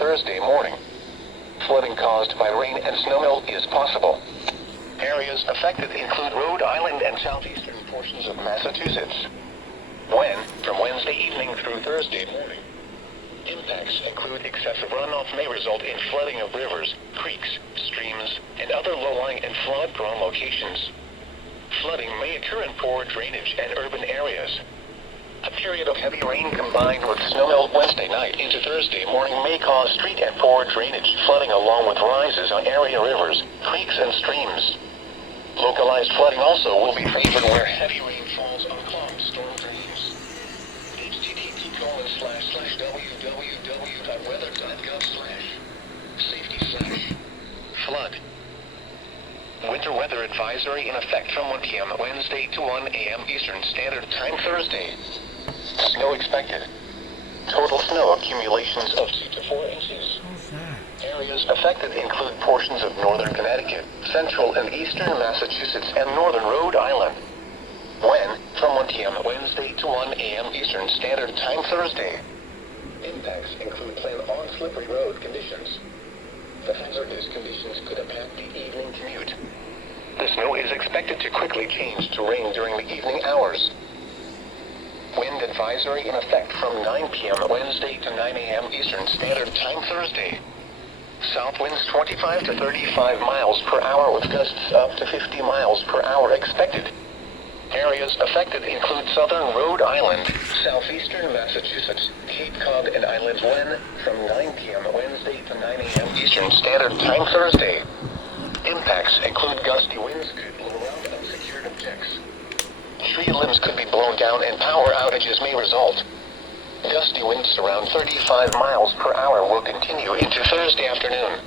Thursday morning. Flooding caused by rain and snowmelt is possible. Areas affected include Rhode Island and southeastern portions of Massachusetts. When, from Wednesday evening through Thursday morning. Impacts include excessive runoff may result in flooding of rivers, creeks, streams, and other low-lying and flood-prone locations. Flooding may occur in poor drainage and urban areas. A period of heavy rain combined with snowmelt Wednesday night into Thursday morning may cause street and poor drainage flooding along with rises on area rivers, creeks, and streams. Localized flooding also will be favored where heavy rain falls on clogged storm drains. http://www.weather.gov/safety/flood. Winter weather advisory in effect from 1 p.m. Wednesday to 1 a.m. Eastern Standard Time Thursday. Snow expected. Total snow accumulations of 2 to 4 inches. Areas affected include portions of northern Connecticut, central and eastern Massachusetts, and northern Rhode Island. When, from 1 p.m. Wednesday to 1 a.m. Eastern Standard Time Thursday. Impacts include plan on slippery road conditions. The hazardous conditions could impact the evening commute. The snow is expected to quickly change to rain during the evening hours. Wind advisory in effect from 9 p.m. Wednesday to 9 a.m. Eastern Standard Time Thursday. South winds 25 to 35 miles per hour with gusts up to 50 miles per hour expected. Areas affected include southern Rhode Island, southeastern Massachusetts, Cape Cod, and islands when, from 9 p.m. Wednesday to 9 a.m. Eastern Standard Time Thursday. Impacts include gusty winds could blow around unsecured objects. Tree limbs could be blown down and power outages may result. Gusty winds around 35 miles per hour will continue into Thursday afternoon.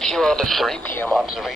Here are the 3 p.m. observations.